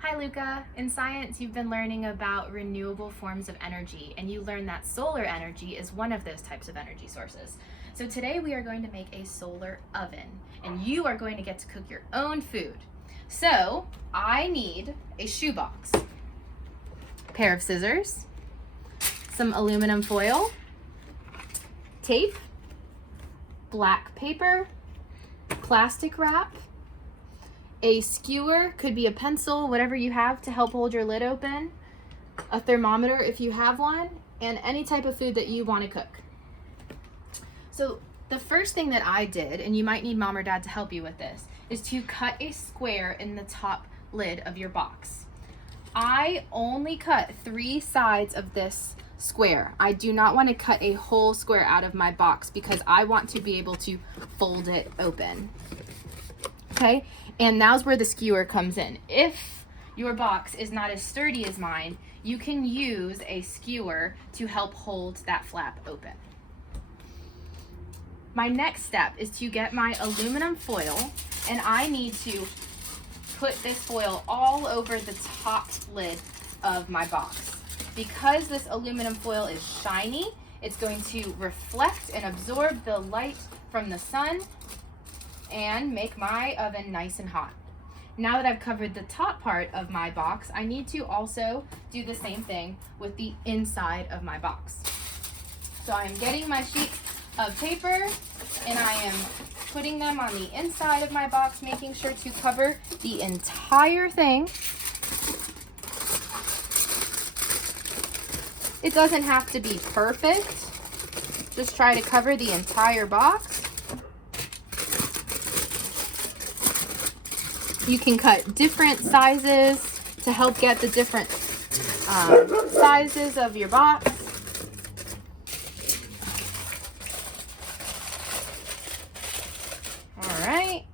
Hi Luca. In science, you've been learning about renewable forms of energy, and you learned that solar energy is one of those types of energy sources. So today we are going to make a solar oven, and you are going to get to cook your own food. So I need a shoebox, a pair of scissors, some aluminum foil, tape, black paper, plastic wrap, a skewer, could be a pencil, whatever you have to help hold your lid open, a thermometer if you have one, and any type of food that you want to cook. So the first thing that I did, and you might need mom or dad to help you with this, is to cut a square in the top lid of your box. I only cut 3 sides of this square. I do not want to cut a whole square out of my box because I want to be able to fold it open. Okay, and now's where the skewer comes in. If your box is not as sturdy as mine, you can use a skewer to help hold that flap open. My next step is to get my aluminum foil, and I need to put this foil all over the top lid of my box. Because this aluminum foil is shiny, it's going to reflect and absorb the light from the sun and make my oven nice and hot. Now that I've covered the top part of my box, I need to also do the same thing with the inside of my box. So I'm getting my sheet of paper and I am putting them on the inside of my box, making sure to cover the entire thing. It doesn't have to be perfect. Just try to cover the entire box. You can cut different sizes to help get the different sizes of your box. All right.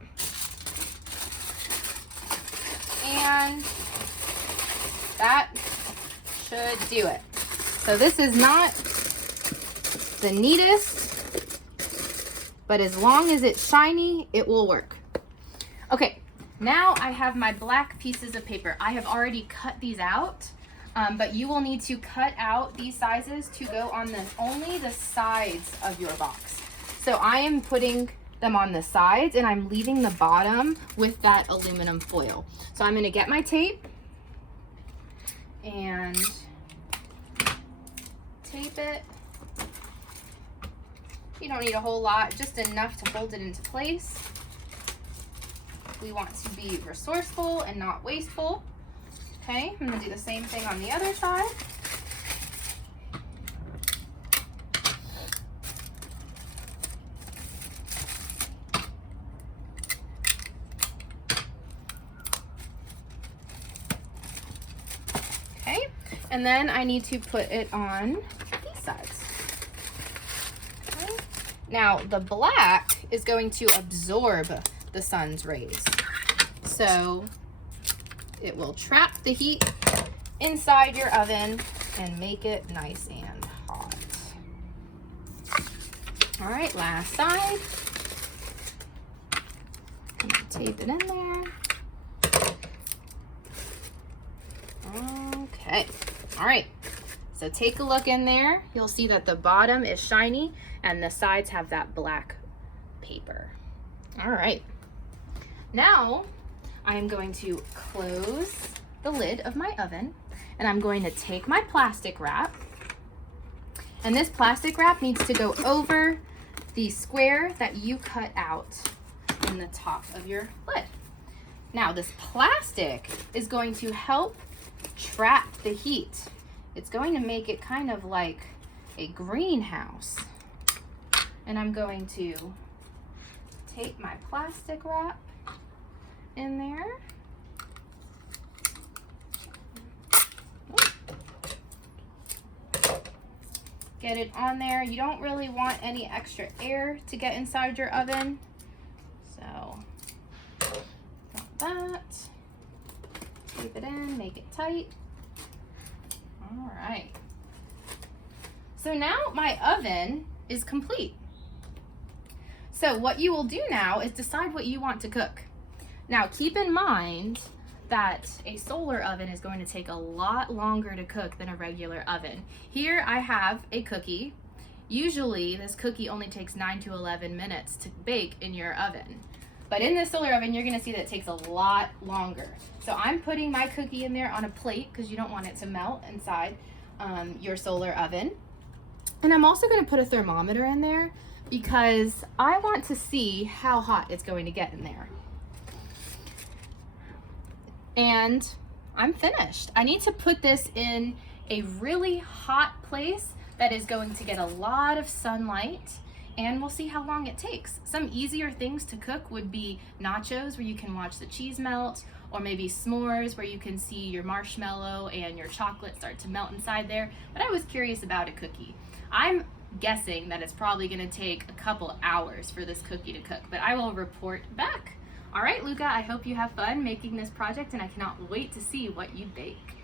And that should do it. So this is not the neatest, but as long as it's shiny, it will work. Okay. Now I have my black pieces of paper. I have already cut these out, but you will need to cut out these sizes to go on only the sides of your box. So I am putting them on the sides and I'm leaving the bottom with that aluminum foil. So I'm going to get my tape and tape it. You don't need a whole lot, just enough to hold it into place. We want to be resourceful and not wasteful. Okay, I'm going to do the same thing on the other side. Okay, and then I need to put it on these sides. Okay. Now the black is going to absorb the sun's rays. So it will trap the heat inside your oven and make it nice and hot. All right, last side. Tape it in there. Okay, all right. So take a look in there. You'll see that the bottom is shiny and the sides have that black paper. All right. Now, I am going to close the lid of my oven and I'm going to take my plastic wrap, and this plastic wrap needs to go over the square that you cut out in the top of your lid. Now, this plastic is going to help trap the heat. It's going to make it kind of like a greenhouse. And I'm going to take my plastic wrap in there. Get it on there. You don't really want any extra air to get inside your oven. So, got that. Tape it in, make it tight. All right. So now my oven is complete. So what you will do now is decide what you want to cook. Now keep in mind that a solar oven is going to take a lot longer to cook than a regular oven. Here I have a cookie. Usually this cookie only takes 9 to 11 minutes to bake in your oven. But in this solar oven, you're gonna see that it takes a lot longer. So I'm putting my cookie in there on a plate because you don't want it to melt inside your solar oven. And I'm also gonna put a thermometer in there because I want to see how hot it's going to get in there. And I'm finished. I need to put this in a really hot place that is going to get a lot of sunlight, and we'll see how long it takes. Some easier things to cook would be nachos where you can watch the cheese melt, or maybe s'mores where you can see your marshmallow and your chocolate start to melt inside there. But I was curious about a cookie. I'm guessing that it's probably gonna take a couple hours for this cookie to cook, but I will report back. All right, Luca, I hope you have fun making this project, and I cannot wait to see what you bake.